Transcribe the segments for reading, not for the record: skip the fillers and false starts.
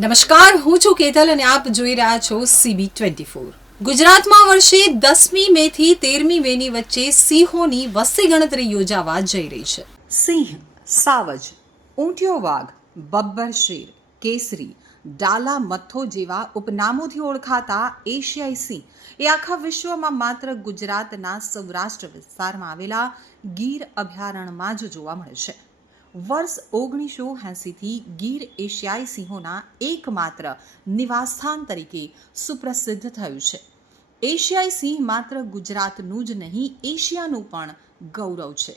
નમસ્કાર, હું છું કેતલ અને આપ જોઈ રહ્યા છો CB24। ગુજરાતમાં વર્ષે 10મી મે થી 13મી મેની વચ્ચે સિંહોની વસ્તી ગણતરી યોજાવા જઈ રહી છે। સિંહ, સાવજ, ઊંટિયો વાઘ, બબ્બર શેર, કેસરી, ડાલા મથ્થો જેવા ઉપનામોથી ઓળખાતા એશિયાઈ સિંહ એ આખા વિશ્વમાં માત્ર ગુજરાતના સૌરાષ્ટ્ર વિસ્તારમાં આવેલા ગીર અભયારણ્યમાં જ જોવા મળે છે। વર્ષ 1980થી ગીર એશિયાઈ સિંહોના એકમાત્ર નિવાસસ્થાન તરીકે સુપ્રસિદ્ધ થયું છે। એશિયાઈ સિંહ માત્ર ગુજરાતનું જ નહીં, એશિયાનું પણ ગૌરવ છે।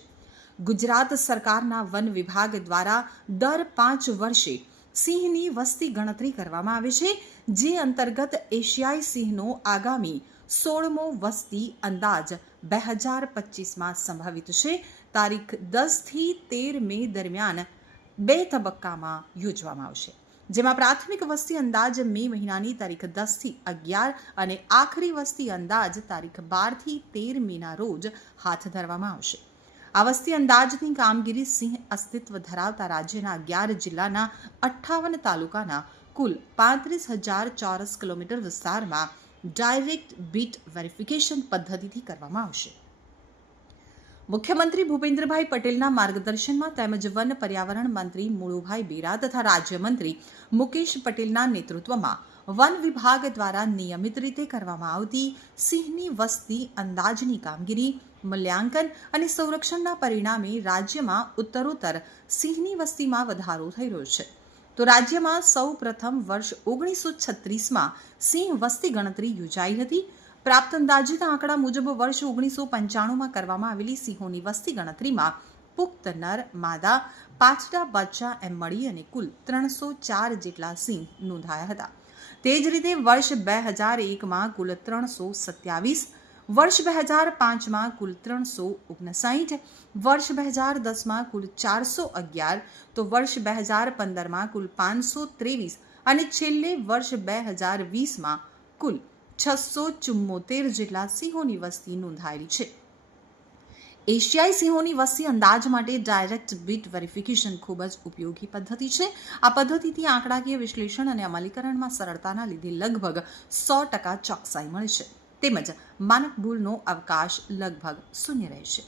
ગુજરાત સરકારના વન વિભાગ દ્વારા દર 5 વર્ષે સિંહની વસ્તી ગણતરી કરવામાં આવે છે, જે અંતર્ગત એશિયાઈ સિંહનો આગામી 16મો વસ્તી અંદાજ 2025માં સંભવિત છે। તારીખ 10 થી 13 મે દરમિયાન 2 તબક્કામાં યોજવામાં આવશે, જેમાં પ્રાથમિક વસ્તી અંદાજ મે મહિનાની તારીખ 10 થી 11 અને આખરી વસ્તી અંદાજ તારીખ 12 થી 13 મેના રોજ હાથ ધરવામાં આવશે। આ વસ્તી અંદાજની કામગીરી સિંહ અસ્તિત્વ ધરાવતા રાજ્યના 11 જિલ્લાના 58 તાલુકાના કુલ 35,000 ચોરસ કિલોમીટર વિસ્તારમાં ડાયરેક્ટ બીટ વેરિફિકેશન પદ્ધતિથી કરવામાં આવશે। મુખ્યમંત્રી ભૂપેન્દ્રભાઈ પટેલના માર્ગદર્શનમાં તેમજ વન પર્યાવરણ મંત્રી મુળુભાઈ બેરા તથા રાજ્યમંત્રી મુકેશ પટેલના નેતૃત્વમાં વન વિભાગ દ્વારા નિયમિત રીતે કરવામાં આવતી સિંહની વસ્તી અંદાજની કામગીરી, મૂલ્યાંકન અને સંરક્ષણના પરિણામે રાજ્યમાં ઉત્તરોત્તર સિંહની વસ્તીમાં વધારો થઈ રહ્યો છે। તો રાજ્યમાં સૌ પ્રથમ વર્ષ 1936માં સિંહ વસ્તી ગણતરી યોજાઈ હતી। પ્રાપ્ત અંદાજિત આંકડા મુજબ વર્ષ 1995માં કરવામાં આવેલી સિંહોની વસ્તી ગણતરીમાં પુખ્ત નર, માદા, પાછલા બચ્ચા એમ મળી અને કુલ 304 જેટલા સિંહ નોંધાયા હતા। તે જ રીતે વર્ષ 2001માં કુલ 327, વર્ષ 2005માં કુલ 359, વર્ષ 2010માં કુલ 411, તો વર્ષ 2015માં કુલ 523 અને છેલ્લે વર્ષ 2020માં કુલ 674 જેટલા સિંહોની વસ્તી નોંધાયેલી છે। એશિયાઈ સિંહોની વસ્તી અંદાજ માટે ડાયરેક્ટ બીટ વેરિફિકેશન ખૂબ જ ઉપયોગી પદ્ધતિ છે। આ પદ્ધતિથી આંકડાકીય વિશ્લેષણ અને અમલીકરણમાં સરળતાના લીધે લગભગ 100% ચોકસાઈ મળે છે, તેમજ માનક ભૂલનો અવકાશ લગભગ શૂન્ય રહે છે।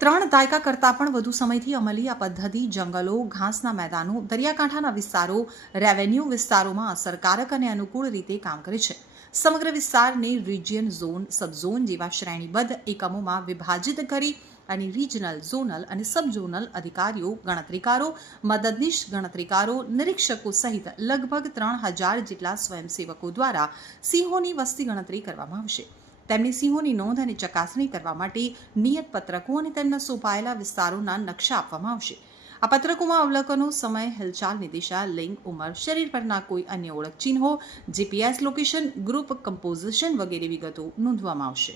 3 દાયકા કરતાં પણ વધુ સમયથી અમલી આ પદ્ધતિ જંગલો, ઘાસના મેદાનો, દરિયાકાંઠાના વિસ્તારો, રેવન્યુ વિસ્તારોમાં અસરકારક અને અનુકૂળ રીતે કામ કરે છે। સમગ્ર વિસ્તારને રિજિયન, ઝોન, સબઝોન જેવા શ્રેણીબદ્ધ એકમોમાં વિભાજિત કરી અને રિજનલ, ઝોનલ અને સબઝોનલ અધિકારીઓ, ગણતરીકારો, મદદનીશ ગણતરીકારો, નિરીક્ષકો સહિત લગભગ 3000 જેટલા સ્વયંસેવકો દ્વારા સિંહોની વસ્તી ગણતરી કરવામાં આવશે। તેમની સિંહોની નોંધ અને ચકાસણી કરવા માટે નિયત પત્રકો અને તેમના સોંપાયેલા વિસ્તારોના નકશા આપવામાં આવશે। આ પત્રકોમાં અવલોકનો, સમય, હિલચાલની દિશા, લિંગ, ઉંમર, શરીર પરના કોઈ અન્ય ઓળખ ચિહ્નો, GPS લોકેશન, ગ્રુપ કમ્પોઝિશન વગેરે વિગતો નોંધવામાં આવશે।